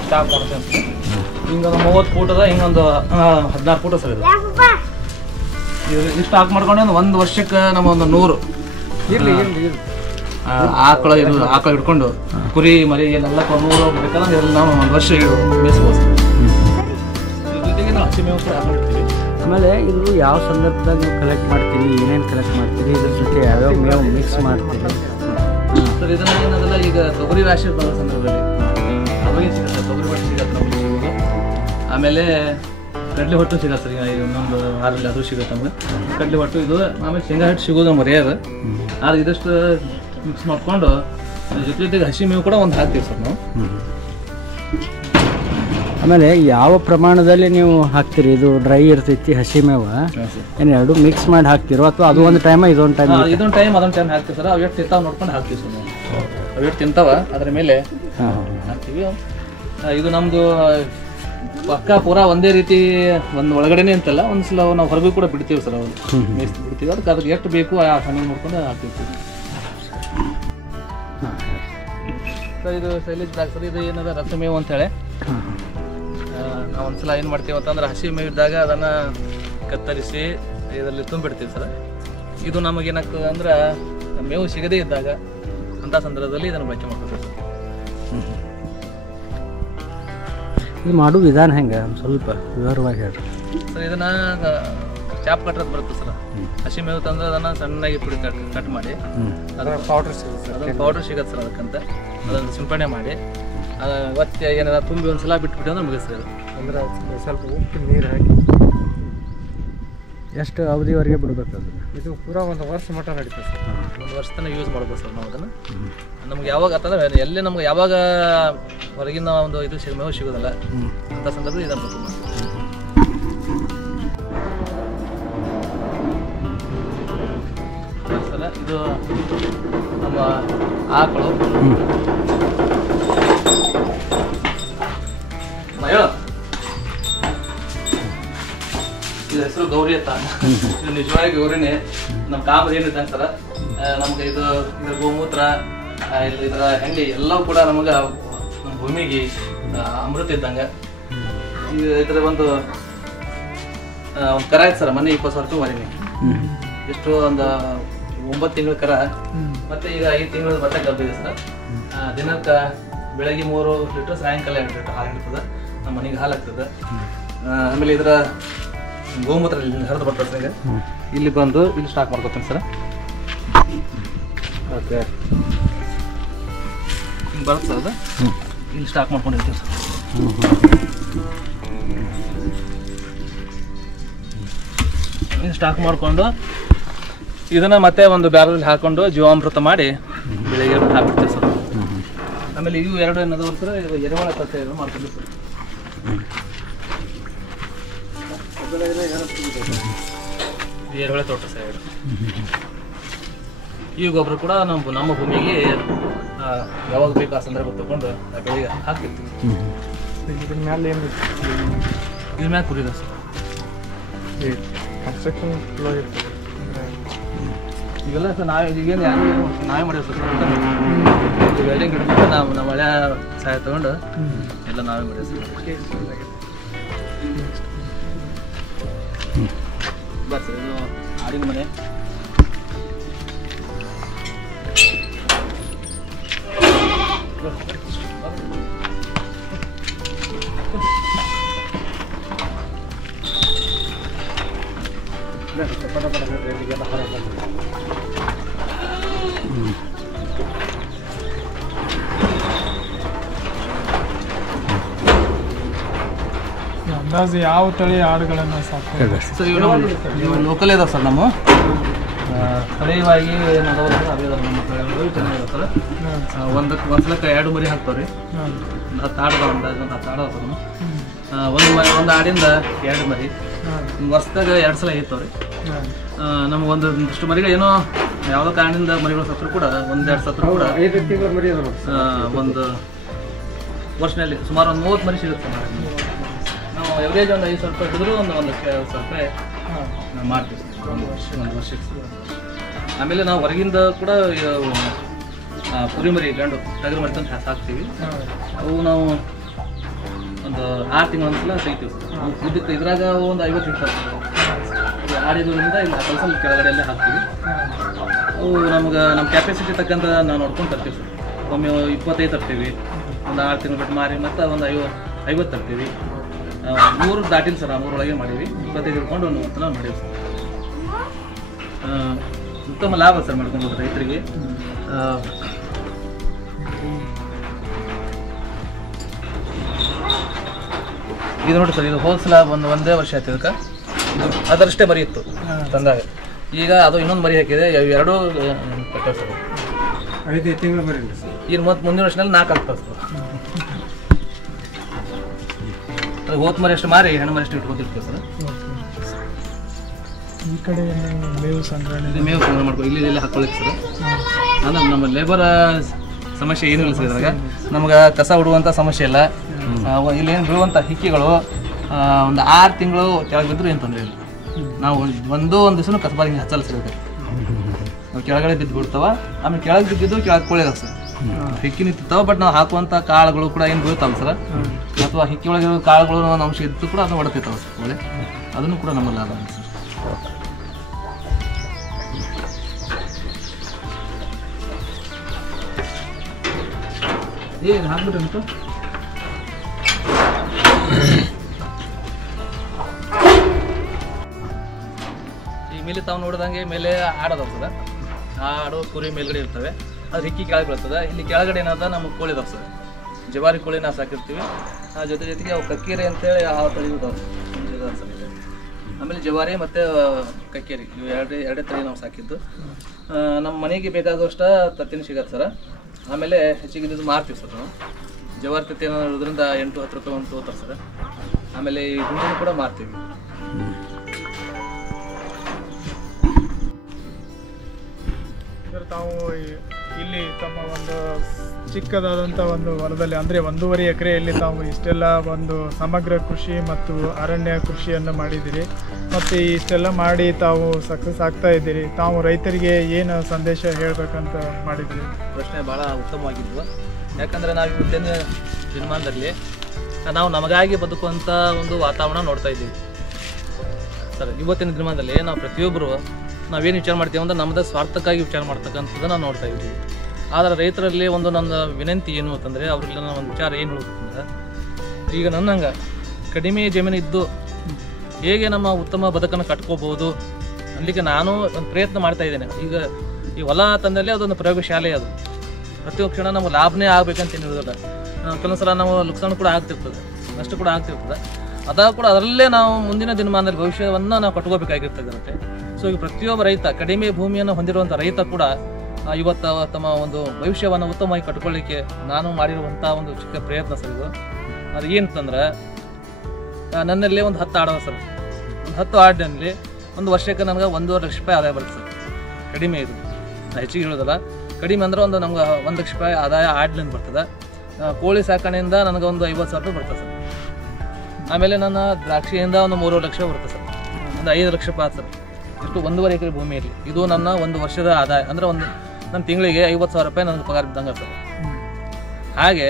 ಸ್ಟಾಕ್ ಮಾಡ್ತೇವೆ. ಹಿಂಗೊಂದು 30 ಫೂಟ್ ಅದ, ಹಿಂಗೊಂದು 16 ಫೂಟ್ ಸರ್. ಇದು ಸ್ಟಾಕ್ ಮಾಡ್ಕೊಂಡು ಒಂದು ವರ್ಷಕ್ಕೆ ನಮ್ಮ ಒಂದು 100 ಆಕಳ ಹಿಡ್ಕೊಂಡು ಕುರಿ ಮರಿ ಏನೆಲ್ಲ 100 ಬೇಕಂದ್ರೆ ನಾವು ಒಂದು ವರ್ಷ ಮೇಯಿಸ್ಬೋದು ಸರ್. ಜೊತೆಗೆ ನಾವು ಹಸಿ ಮೇವು ಕೂಡ ಹಾಕೊಂಡಿರ್ತೀವಿ. ಆಮೇಲೆ ಇದು ಯಾವ ಸಂದರ್ಭದಾಗ ನೀವು ಕಲೆಕ್ಟ್ ಮಾಡ್ತೀರಿ, ಏನೇನು ಕಲೆಕ್ಟ್ ಮಾಡ್ತೀರಿ, ಇದ್ರ ಜೊತೆ ಯಾವ್ಯಾವ ಮೇವು ಮಿಕ್ಸ್ ಮಾಡ್ತೀರಿ ಸರ್? ಇದನ್ನ ಏನದಲ್ಲ, ಈಗ ತೊಗರಿ ರಾಶಿ ಬರೋ ಸಂದರ್ಭದಲ್ಲಿ ಅವಾಗೇ ಸಿಗುತ್ತೆ, ತೊಗರಿ ಹೊಟ್ಟು ಸಿಗತ್ತೆ ನಮ್ಗೆ ಸಿಗೋದು. ಆಮೇಲೆ ಕಡಲೆ ಹೊಟ್ಟು ಸಿಗತ್ತೆ ಸರ್, ಈಗ ಇನ್ನೊಂದು 6 ಅದು ಸಿಗುತ್ತೆ ನಮ್ಗೆ ಕಡಲೆ ಹೊಟ್ಟು. ಇದು ಆಮೇಲೆ ಶೇಂಗಾ ಹಿಟ್ಟು ಸಿಗೋದು ನಮ್ಗೆ ರೇರ್. ಆದ್ರೆ ಇದಷ್ಟು ಮಿಕ್ಸ್ ಮಾಡ್ಕೊಂಡು ಜೊತೆಗೆ ಹಸಿ ಮೇವು ಕೂಡ ಒಂದು ಹಾಕ್ತೀವಿ ಸರ್ ನಾವು. ಆಮೇಲೆ ಯಾವ ಪ್ರಮಾಣದಲ್ಲಿ ನೀವು ಹಾಕ್ತೀರಿ? ಇದು ಡ್ರೈ ಇರ್ತೈತಿ ಹಸಿ ಮೇವು, ಏನು ಎರಡು ಮಿಕ್ಸ್ ಮಾಡಿ ಹಾಕ್ತಿರೋ ಅಥವಾ ಅದು ಒಂದು ಟೈಮ್ ಇದೊಂದು ಟೈಮ್ ಅದೊಂದು ಟೈಮ್ ಹಾಕ್ತೀವಿ ಸರ್. ಅವು ಎಷ್ಟು ತಿಂತಾವ ನೋಡ್ಕೊಂಡು ಹಾಕ್ತೀವಿ ಸರ್ ನಾವು. ಅವು ಎಷ್ಟು ತಿಂತಾವ ಅದ್ರ ಮೇಲೆ ಹಾಕ್ತೀವಿ. ಇದು ನಮ್ಮದು ಪಕ್ಕ ಪೂರಾ ಒಂದೇ ರೀತಿ ಒಂದು ಒಳಗಡೆನೆ ಅಂತಲ್ಲ, ಒಂದ್ಸಲ ನಾವು ಹೊರಗೂ ಕೂಡ ಬಿಡ್ತೀವಿ ಸರ್. ಅವ್ರು ಮೇಯಿಸಿ ಬಿಡ್ತೀವಿ, ಅದಕ್ಕೆ ಎಷ್ಟು ಬೇಕು ಆ ಸಮಯ ನೋಡ್ಕೊಂಡು ಹಾಕ್ತೀವಿ. ಸರ್ ಇದು ಶೈಲೇಜ್ ಬ್ಲಾಕ್ ಸರ್. ಇದು ಏನದ ರಸಮೇವು ಅಂತೇಳಿ ನಾವು ಒಂದ್ಸಲ ಏನು ಮಾಡ್ತೀವಿ ಅಂತಂದ್ರೆ ಹಸಿ ಮೇವು ಇದ್ದಾಗ ಅದನ್ನು ಕತ್ತರಿಸಿ ಇದರಲ್ಲಿ ತುಂಬಿಡ್ತೀವಿ ಸರ್. ಇದು ನಮಗೇನಾಗ್ತದೆ ಅಂದ್ರೆ ಮೇವು ಸಿಗದೇ ಇದ್ದಾಗ ಅಂಥ ಸಂದರ್ಭದಲ್ಲಿ ಇದನ್ನು ಬಳಕೆ ಮಾಡ್ಕೊತೀವಿ ಸರ್. ಇದು ಮಾಡೋ ವಿಧಾನ ಹೆಂಗೆ ಸ್ವಲ್ಪ ವಿವರವಾಗಿ ಹೇಳ್ರಿ ಸರ್. ಇದನ್ನು ಚಾಪ್ ಕಟ್ಟೋದು ಬರುತ್ತೆ ಸರ್. ಹಸಿ ಮೇವು ತಂದ್ರೆ ಅದನ್ನು ಸಣ್ಣಗೆ ಪುಡಿ ಕಟ್ ಮಾಡಿ ಅದರ ಪೌಡ್ರ್ ಸಿಗುತ್ತೆ ಸರ್. ಅದನ್ನು ಪೌಡ್ರ್ ಸಿಗುತ್ತೆ ಸರ್. ಅದಕ್ಕಂತ ಅದನ್ನು ಸಿಂಪಡಣೆ ಮಾಡಿ ಒತ್ತಿ ಏನಾರ ತುಂಬಿ ಒಂದು ಸಲ ಬಿಟ್ಬಿಟ್ಟು ಅಂದ್ರೆ ಮುಗಿಸ್ರಿ. ಅಂದ್ರೆ ಸ್ವಲ್ಪ ಉಪ್ಪು ನೀರು ಹಾಕಿ ಎಷ್ಟು ಅವಧಿವರೆಗೆ ಬಿಡಬೇಕು ಅದನ್ನು? ಇದು ಪೂರಾ ಒಂದು ವರ್ಷ ಮಟ್ಟ ನಡೀತದೆ ಸರ್. ಒಂದು ವರ್ಷ ತನಕ ಯೂಸ್ ಮಾಡ್ಬೋದು ಸರ್ ನಾವು ಅದನ್ನು. ನಮ್ಗೆ ಯಾವಾಗ ಅಂತಂದ್ರೆ ಎಲ್ಲಿ ನಮ್ಗೆ ಯಾವಾಗ ಹೊರಗಿನ ಒಂದು ಇದು ಮೇವು ಸಿಗೋದಲ್ಲ ಅಂತ ಸಂದರ್ಭದಲ್ಲಿ ಇದನ್ನು ಮಾಡ್ಬೋದು ಸರ್. ಇದು ನಮ್ಮ ಆಕಳು ಇದು ಹೆಸರು ಗೌರಿ ಅಂತ. ಇದು ನಿಜವಾಗಿ ಗೌರಿನೇ. ನಮ್ಮ ಕಾಮರ್ ಏನಿದ್ದಂಗೆ ಸರ ನಮ್ಗೆ ಇದು ಇದ್ರ ಗೋಮೂತ್ರ ಇದರ ಹೆಂಡಿ ಎಲ್ಲವೂ ಕೂಡ ನಮಗೆ ನಮ್ಮ ಭೂಮಿಗೆ ಅಮೃತ ಇದ್ದಂಗೆ. ಇದರ ಒಂದು ಕರ ಐತೆ ಸರ್. ಮೊನ್ನೆ 20,000 ರೂಪಾಯಿ ಮರಿನಿ. ಎಷ್ಟು ಒಂದು 9 ತಿಂಗಳ ಕರ. ಮತ್ತೆ ಈಗ 5 ತಿಂಗಳ ಬಟ್ಟೆ ಗಬ್ಬಿದೆ ಸರ್. ದಿನಕ್ಕೆ ಬೆಳಗ್ಗೆ 3 ಲೀಟರ್ ಸಾಯಂಕಾಲ 2 ಲೀಟರ್ ಹಾಲು ಇರ್ತದೆ. ನಮ್ಮ ಮನೆಗೆ ಹಾಲು ಆಗ್ತದೆ. ಆಮೇಲೆ ಇದರ ಗೋಮೂತ್ರ ಇಲ್ಲಿ ಹರಿದು ಬರ್ತದೆ ಸರ್. ಈಗ ಇಲ್ಲಿ ಬಂದು ಇಲ್ಲಿ ಸ್ಟಾಕ್ ಮಾಡ್ಕೊತೀನಿ ಸರ್. ಓಕೆ ಹಿಂಗೆ ಬರುತ್ತೆ ಸರ್. ಅದು ಇಲ್ಲಿ ಸ್ಟಾಕ್ ಮಾಡ್ಕೊಂಡಿರ್ತೀವಿ ಸರ್. ಇಲ್ಲಿ ಸ್ಟಾಕ್ ಮಾಡಿಕೊಂಡು ಇದನ್ನು ಮತ್ತೆ ಒಂದು ಬ್ಯಾರಲ್ಲಿ ಹಾಕೊಂಡು ಜೀವಾಮೃತ ಮಾಡಿ ಬೆಳಿಗ್ಗೆ ಹಾಕ್ಬಿಡ್ತೀವಿ ಸರ್. ಆಮೇಲೆ ಇವು 2 ಏನದವ ಸರ್. ಎರೆಹುಳ ಕತ್ತೆ ಮಾಡ್ಕೊಂಡು ಸರ್. ಎರೆಹುಳ ತೋಟ ಸರ್. ಈ ಗೊಬ್ಬರ ಕೂಡ ನಮ್ಮ ಭೂಮಿಗೆ ಯಾವಾಗ ಬೇಕು ಆ ಸಂದರ್ಭ ತಗೊಂಡು ಬೆಳೆಗೆ ಹಾಕ್ತಿರ್ತೀವಿ. ಇದ್ರ ಮೇಲೆ ಏನು ಇದ್ರ ಮ್ಯಾಲೆ ಕುರಿದ ಸರ್. ಕನ್ಸ್ಟ್ರಕ್ಷನ್ ಫ್ಲೋ ಇರ್ತದೆ ಇವೆಲ್ಲ ಸರ್. ಈಗೇನು ಯಾರು ನಾವೇ ಮಾಡಿವಿ ಸರ್. ವೆಲ್ಡಿಂಗ್ ಗಿಡ ನಾವು ಹಳೆ ಸಹಾಯ ತಗೊಂಡು ಎಲ್ಲ ನಾವೇ ಮಾಡಿವಿ ಸರ್. ಬಸ್ ಇದು ಆಡಿನ ಮನೆ. ಅಂದಾಜು ಯಾವ ತಳಿ ಆಡುಗಳನ್ನು ಸಾಕ್ತಾರೆ? ಸರ್ ಇವು ಲೋಕಲ್ ಇದಾವೆ ಸರ್. ನಮ್ಮ ಸ್ಥಳೀಯವಾಗಿ ಏನದಾವ ಸರ್ ಅದೇ ನಮ್ಮ ತಳಿಗಳು ಚೆನ್ನಾಗಿದೆ ಸರ್. ಒಂದು ಸಲಕ್ಕೆ 2 ಮರಿ ಹಾಕ್ತಾವೆ ರೀ. ಒಂದು 10 ಆಡದ ಒಂದು 10 ಆಡದ ಸರ್. ಒಂದು ಆಡಿಂದ 2 ಮರಿ ವರ್ಷದಾಗ 2 ಸಲ ಐತವ್ರಿ. ನಮ್ಗೆ ಒಂದಿಷ್ಟು ಮರಿಗಳು ಏನೋ ಯಾವುದೋ ಕಾರಣದಿಂದ ಮರಿಗಳು ಸತ್ರು ಕೂಡ 1-2 ಸತ್ರು ಕೂಡ 5 ತಿಂಗಳ ಮರಿ ಅದ ಒಂದು ವರ್ಷದಲ್ಲಿ ಸುಮಾರು ಒಂದು 30 ಮರಿ ಸಿಗುತ್ತೆ. ನಾವು ಎವರೇಜ್ ಒಂದು 5,000 ರೂಪಾಯಿ ಹಿಡಿದ್ರು ಒಂದು 1,000 ರೂಪಾಯಿ ನಾವು ಮಾಡ್ತೀವಿ ಸರ್. ಒಂದು ವರ್ಷಕ್ಕೆ. ಆಮೇಲೆ ನಾವು ಹೊರಗಿಂದ ಕೂಡ ಕುರಿ ಮರಿ ಗಂಡು ಟಗರು ಮರಿ ಅಂತ ಸಾಕ್ತೀವಿ. ಅವು ನಾವು ಒಂದು 6 ತಿಂಗಳು ಒಂದ್ಸಲ ತೆಗಿತೀವಿ ಸರ್. ಇದಕ್ಕೆ ಇದ್ರಾಗ ಒಂದು 50 ಇಡ್ತಾರೆ. ಆಡಿದ್ರಿಂದ ಇಲ್ಲ ಕೆಲಸ ಕೆಳಗಡೆ ಎಲ್ಲ ಹಾಕ್ತೀವಿ. ಅವು ನಮ್ಗೆ ನಮ್ಮ ಕ್ಯಾಪಾಸಿಟಿ ತಕ್ಕಂತ ನಾವು ನೋಡ್ಕೊಂಡು ತರ್ತೀವಿ ಸರ್. ಒಮ್ಮೆ 25 ತರ್ತೀವಿ. ಒಂದು 6 ತಿಂಗಳು ಬಿಟ್ಟು ಮಾರಿ ಮತ್ತು ಒಂದು 50 ತರ್ತೀವಿ. 3 ದಾಟಿಲ್ಲ ಸರ್. 3 ಒಳಗೆ ಮಾಡೀವಿ. 25 ಹಿಡ್ಕೊಂಡು ಒಂದು 30 ಮಾಡೀವಿ ಸರ್. ಉತ್ತಮ ಲಾಭ ಸರ್ ಮಾಡ್ಕೊಂಡು ರೈತರಿಗೆ. ಇದು ನೋಡಿ ಸರ್. ಇದು ಹೋಲ್ಸಲ ಒಂದೇ ವರ್ಷ ಆಯ್ತು ಇದಕ್ಕೆ. ಅದರಷ್ಟೇ ಮರಿ ಇತ್ತು ತಂದಾಗ. ಈಗ ಅದು ಇನ್ನೊಂದು ಮರಿ ಹಾಕಿದೆ. 2 ಕಟ್ಟಾವ ಸರ್. 5 ತಿಂಗಳು ಮರಿ ಸರ್. ಈಗ ಮುಂದಿನ ವರ್ಷದಲ್ಲಿ 4 ಆಗ್ತಾವೆ ಸರ್. ಅದು ಹೋತ್ ಮರಿ ಅಷ್ಟು ಮಾರಿ ಹೆಣ್ಣು ಮರಿ ಅಷ್ಟು ಇಟ್ಕೊಂಡಿರ್ತೀವಿ ಸರ್. ಈ ಕಡೆ ಮೇವು ಸಂಗ್ರಹಣೆ ಮೇವು ಸಂಗ್ರಹಣೆ ಮಾಡ್ಕೊಂಡು ಇಲ್ಲಿ ಹಾಕೊಳ್ಳಿಕ್ಕೆ ಸರ್. ಅಂದ್ರೆ ನಮ್ಮ ಲೇಬರ್ ಸಮಸ್ಯೆ ಏನೂ ಇಲ್ಲ ಸರ್. ಇದ್ರಾಗ ನಮ್ಗೆ ಕಸ ಬಿಡುವಂಥ ಸಮಸ್ಯೆ ಇಲ್ಲ. ಇಲ್ಲಿ ಏನು ಬೀಳುವಂಥ ಹಿಕ್ಕಿಗಳು ಒಂದು 6 ತಿಂಗಳು ಕೆಳಗೆ ಬಿದ್ದರೂ ಏನು ತೊಂದರೆ ಇಲ್ಲ. ನಾವು ಒಂದು ದಿವಸ ಕಸಬಾರಿ ಹಚ್ಚಲ್ಲ ಸರ್. ನಾವು ಕೆಳಗಡೆ ಬಿದ್ದು ಬಿಡ್ತಾವ. ಆಮೇಲೆ ಕೆಳಗೆ ಬಿದ್ದಿದ್ದು ಕೆಳಗೆ ಕೊಳೆದಾವೆ ಸರ್. ಹಿಕ್ಕಿ ನಿಂತಿರ್ತಾವೆ, ಬಟ್ ನಾವು ಹಾಕುವಂಥ ಕಾಳುಗಳು ಕೂಡ ಏನು ಬೀಳ್ತಾವೆ ಸರ್, ಅಥವಾ ಹಿಕ್ಕಿ ಒಳಗೆ ಕಾಳುಗಳು ಅಂಶ ಇದ್ದು ಕೂಡ ಅದನ್ನು ಹೊಡ್ತಿರ್ತಾವೆ ಸರ್ ಕೋಳಿ, ಅದನ್ನು ಕೂಡ ನಮ್ಮಲ್ಲಿ ಅದ ಸರ್. ಏನು ಹಾಕ್ಬಿಟ್ರೆ ಈ ಮೇಲೆ ತಾವು ನೋಡಿದಂಗೆ ಮೇಲೆ ಆಡೋದವ ಸರ್, ಆ ಆಡೋ ಕುರಿ ಮೇಲ್ಗಡೆ ಇರ್ತವೆ, ಅದು ಹಿಕ್ಕಿ ಕೆಳಗೆ ಬರ್ತದೆ. ಇಲ್ಲಿ ಕೆಳಗಡೆ ಏನಾದ ನಮಗೆ ಕೋಳಿ ಇದಾವೆ ಸರ್, ಜವಾರಿ ಕೋಳಿ ನಾವು ಸಾಕಿರ್ತೀವಿ, ಜೊತೆಗೆ ಅವು ಕಕ್ಕೇರಿ ಅಂತೇಳಿ ಆ ತಳಿ ಇದಾವೆ ಸರ್ ಇದೆ. ಆಮೇಲೆ ಜವಾರಿ ಮತ್ತು ಕಕ್ಕೇರಿ ಇವು ಎರಡೇ ತಳಿ ನಾವು ಸಾಕಿದ್ದು. ನಮ್ಮ ಮನೆಗೆ ಬೇಕಾದಷ್ಟು ತತ್ತಿನ ಸಿಗತ್ತೆ ಸರ್. ಆಮೇಲೆ ಹೆಚ್ಚಿಗೆ ಇದು ಮಾರ್ತೀವಿ ಸರ್ ನಾವು. ಜವಾರಿ ತತ್ತಿ ಅನ್ನೋದ್ರಿಂದ 8-10 ರೂಪಾಯಿ ಒಂದು ತಗೋತಾರೆ ಸರ್. ಆಮೇಲೆ ಈ ಗುಂಡಿನೂ ಕೂಡ ಮಾರ್ತೀವಿ. ಸರ್ ತಾವು ಇಲ್ಲಿ ತಮ್ಮ ಒಂದು ಚಿಕ್ಕದಾದಂಥ ಒಂದು ಹೊಲದಲ್ಲಿ ಅಂದರೆ 1.5 ಎಕರೆಯಲ್ಲಿ ತಾವು ಇಷ್ಟೆಲ್ಲ ಒಂದು ಸಮಗ್ರ ಕೃಷಿ ಮತ್ತು ಅರಣ್ಯ ಕೃಷಿಯನ್ನು ಮಾಡಿದ್ದೀರಿ, ಮತ್ತು ಇಷ್ಟೆಲ್ಲ ಮಾಡಿ ತಾವು ಸಕ್ಸಸ್ ಆಗ್ತಾ ಇದ್ದೀರಿ. ತಾವು ರೈತರಿಗೆ ಏನು ಸಂದೇಶ ಹೇಳಬೇಕಂತ ಮಾಡಿದ್ದೀರಿ? ಪ್ರಶ್ನೆ ಭಾಳ ಉತ್ತಮವಾಗಿದ್ವು. ಯಾಕಂದರೆ ನಾವು ಇವತ್ತಿನ ದಿನಮಾನದಲ್ಲಿ ನಾವು ನಮಗಾಗಿ ಬದುಕುವಂಥ ಒಂದು ವಾತಾವರಣ ನೋಡ್ತಾ ಇದ್ದೀವಿ ಸರ್. ಇವತ್ತಿನ ದಿನಮಾನದಲ್ಲಿ ನಾವು ಪ್ರತಿಯೊಬ್ಬರು ನಾವೇನು ವಿಚಾರ ಮಾಡ್ತೀವಿ ಅಂದ್ರೆ ನಮ್ಮದು ಸ್ವಾರ್ಥಕ್ಕಾಗಿ ವಿಚಾರ ಮಾಡ್ತಕ್ಕಂಥದ್ದನ್ನು ನಾವು ನೋಡ್ತಾ ಇದ್ದೀವಿ. ಆದರೆ ರೈತರಲ್ಲಿ ಒಂದು ನನ್ನ ವಿನಂತಿ ಏನು ಅಂತಂದರೆ, ಅವರಲ್ಲಿ ನನ್ನ ಒಂದು ವಿಚಾರ ಏನು ಹೇಳಬೇಕಂದ್ರೆ, ಈಗ ನನ್ನಂಗೆ ಕಡಿಮೆ ಜಮೀನು ಇದ್ದು ಹೇಗೆ ನಮ್ಮ ಉತ್ತಮ ಬದುಕನ್ನು ಕಟ್ಕೋಬೋದು ಅಲ್ಲಿಗೆ ನಾನು ಒಂದು ಪ್ರಯತ್ನ ಮಾಡ್ತಾ ಇದ್ದೇನೆ. ಈಗ ಈ ಹೊಲ ತಂದಲ್ಲಿ ಅದೊಂದು ಪ್ರಯೋಗಶಾಲೆ, ಅದು ಪ್ರತಿಯೊಂದು ಕ್ಷಣ ನಾವು ಲಾಭನೇ ಆಗ್ಬೇಕಂತ ಹೇಳೋದಿಲ್ಲ. ಕೆಲವೊಂದು ಸಲ ನಾವು ಲುಕ್ಸಾನ್ ಕೂಡ ಆಗ್ತಿರ್ತದೆ, ನಷ್ಟ ಕೂಡ ಆಗ್ತಿರ್ತದೆ. ಅದಾಗ ಕೂಡ ಅದರಲ್ಲೇ ನಾವು ಮುಂದಿನ ದಿನಮಾನದಲ್ಲಿ ಭವಿಷ್ಯವನ್ನು ನಾವು ಕಟ್ಕೋಬೇಕಾಗಿರ್ತದೆ. ಸೊ ಈಗ ಪ್ರತಿಯೊಬ್ಬ ರೈತ, ಕಡಿಮೆ ಭೂಮಿಯನ್ನು ಹೊಂದಿರುವಂಥ ರೈತ ಕೂಡ ಇವತ್ತು ತಮ್ಮ ಒಂದು ಭವಿಷ್ಯವನ್ನು ಉತ್ತಮವಾಗಿ ಕಟ್ಕೊಳ್ಳಿಕ್ಕೆ ನಾನು ಮಾಡಿರುವಂಥ ಒಂದು ಚಿಕ್ಕ ಪ್ರಯತ್ನ ಸರ್ ಇದು. ಅದು ಏನಂತಂದ್ರೆ, ನನ್ನಲ್ಲಿ ಒಂದು 10 ಆಡವ ಸರ್. ಒಂದು 10 ಆಡಿನಲ್ಲಿ ಒಂದು ವರ್ಷಕ್ಕೆ ನನಗೆ 1.5 ಲಕ್ಷ ರೂಪಾಯಿ ಆದಾಯ ಬರುತ್ತೆ ಸರ್. ಕಡಿಮೆ ಇದು, ನಾನು ಹೆಚ್ಚಿಗೆ ಹೇಳೋದಲ್ಲ, ಕಡಿಮೆ ಅಂದ್ರೆ ಒಂದು ನಮ್ಗೆ 1 ಲಕ್ಷ ರೂಪಾಯಿ ಆದಾಯ ಆಡ್ಲಿಂದ ಬರ್ತದೆ. ಕೋಳಿ ಸಾಕಣೆಯಿಂದ ನನಗೆ ಒಂದು 50,000 ರೂಪಾಯಿ ಬರ್ತದೆ ಸರ್. ಆಮೇಲೆ ನನ್ನ ದ್ರಾಕ್ಷಿಯಿಂದ ಒಂದು 3 ಲಕ್ಷ ಬರುತ್ತೆ ಸರ್, ಒಂದು 5 ಲಕ್ಷ ರೂಪಾಯಿ ಸರ್. ಇಷ್ಟು 1.5 ಎಕರೆ ಭೂಮಿಯಲ್ಲಿ ಇದು ನನ್ನ ಒಂದು ವರ್ಷದ ಆದಾಯ. ಅಂದರೆ ನನ್ನ ತಿಂಗಳಿಗೆ 50,000 ರೂಪಾಯಿ ನನಗೆ ಪಗಾರ ಬಿದ್ದಂಗೆ ಸರ್. ಹಾಗೆ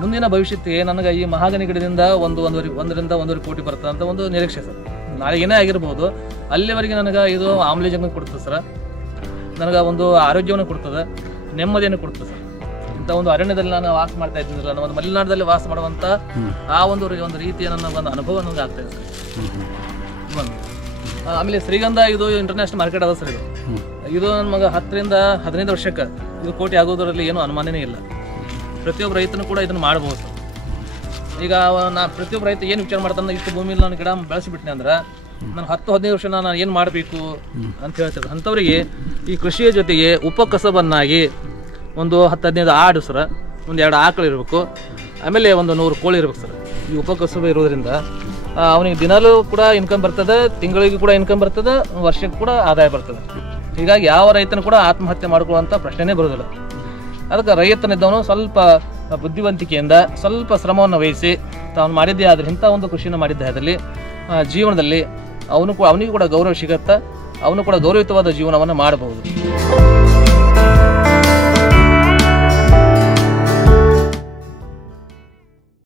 ಮುಂದಿನ ಭವಿಷ್ಯಕ್ಕೆ ನನಗೆ ಈ ಮಹಾಗನಿ ಗಿಡದಿಂದ 1.5 ಕೋಟಿ ಬರುತ್ತೆ ಅಂತ ಒಂದು ನಿರೀಕ್ಷೆ ಸರ್. ನಾಳೆ ಏನೇ ಆಗಿರ್ಬೋದು, ಅಲ್ಲಿವರೆಗೆ ನನಗೆ ಇದು ಆಮ್ಲಜನಕ ಕೊಡ್ತದೆ ಸರ್, ನನಗೆ ಒಂದು ಆರೋಗ್ಯವನ್ನು ಕೊಡ್ತದೆ, ನೆಮ್ಮದಿಯನ್ನು ಕೊಡ್ತದೆ ಸರ್. ಇಂಥ ಒಂದು ಅರಣ್ಯದಲ್ಲಿ ನಾನು ವಾಸ ಮಾಡ್ತಾ ಇದ್ದೀನಿ, ನಾನು ಒಂದು ಮಲೆನಾಡಲ್ಲಿ ವಾಸ ಮಾಡುವಂಥ ಆ ಒಂದು ರೀತಿಯ ನನ್ನ ಒಂದು ಅನುಭವ ನನಗೆ ಆಗ್ತಾ ಇದೆ ಸರ್. ಆಮೇಲೆ ಶ್ರೀಗಂಧ ಇದು ಇಂಟರ್ನ್ಯಾಷನಲ್ ಮಾರ್ಕೆಟ್ ಅದ ಸರ್. ಇದು ನಮಗೆ 10 ರಿಂದ 15 ವರ್ಷಕ್ಕೆ ಇದು ಕೋಟಿ ಆಗೋದರಲ್ಲಿ ಏನೂ ಅನುಮಾನನೇ ಇಲ್ಲ. ಪ್ರತಿಯೊಬ್ಬ ರೈತನು ಕೂಡ ಇದನ್ನು ಮಾಡ್ಬೋದು ಸರ್. ಈಗ ಪ್ರತಿಯೊಬ್ಬ ರೈತ ಏನು ವಿಚಾರ ಮಾಡ್ತಾನೆ, ಇಷ್ಟು ಭೂಮಿಯಲ್ಲಿ ನಾನು ಗಿಡ ಬೆಳೆಸಿಬಿಟ್ನೆ ಅಂದ್ರೆ ನಾನು 10-15 ವರ್ಷ ನಾನು ಏನು ಮಾಡಬೇಕು ಅಂತ ಹೇಳ್ತಾರೆ. ಅಂಥವ್ರಿಗೆ ಈ ಕೃಷಿಯ ಜೊತೆಗೆ ಉಪಕಸಬನ್ನಾಗಿ ಒಂದು 10-15 ಆಡು ಸರ್, ಒಂದು 2 ಆಕಳು ಇರಬೇಕು, ಆಮೇಲೆ ಒಂದು 100 ಕೋಳಿ ಇರ್ಬೇಕು ಸರ್. ಈ ಉಪಕಸಬ ಇರೋದ್ರಿಂದ ಅವನಿಗೆ ದಿನಾಲೂ ಕೂಡ ಇನ್ಕಮ್ ಬರ್ತದೆ, ತಿಂಗಳಿಗೆ ಕೂಡ ಇನ್ಕಮ್ ಬರ್ತದೆ, ವರ್ಷಕ್ಕೆ ಕೂಡ ಆದಾಯ ಬರ್ತದೆ. ಹೀಗಾಗಿ ಯಾವ ರೈತನು ಕೂಡ ಆತ್ಮಹತ್ಯೆ ಮಾಡ್ಕೊಳ್ಳುವಂಥ ಪ್ರಶ್ನೆನೇ ಬರೋದಿಲ್ಲ. ಅದಕ್ಕೆ ರೈತನಿದ್ದವನು ಸ್ವಲ್ಪ ಬುದ್ಧಿವಂತಿಕೆಯಿಂದ ಸ್ವಲ್ಪ ಶ್ರಮವನ್ನು ವಹಿಸಿ ತಾನು ಮಾಡಿದ್ದೇ ಆದರೆ ಇಂಥ ಒಂದು ಕೃಷಿಯನ್ನು ಮಾಡಿದ್ದೇ ಅದರಲ್ಲಿ ಜೀವನದಲ್ಲಿ ಅವನಿಗೂ ಕೂಡ ಗೌರವ ಸಿಗತ್ತೆ, ಅವನು ಕೂಡ ಗೌರವಯುತವಾದ ಜೀವನವನ್ನು ಮಾಡಬಹುದು.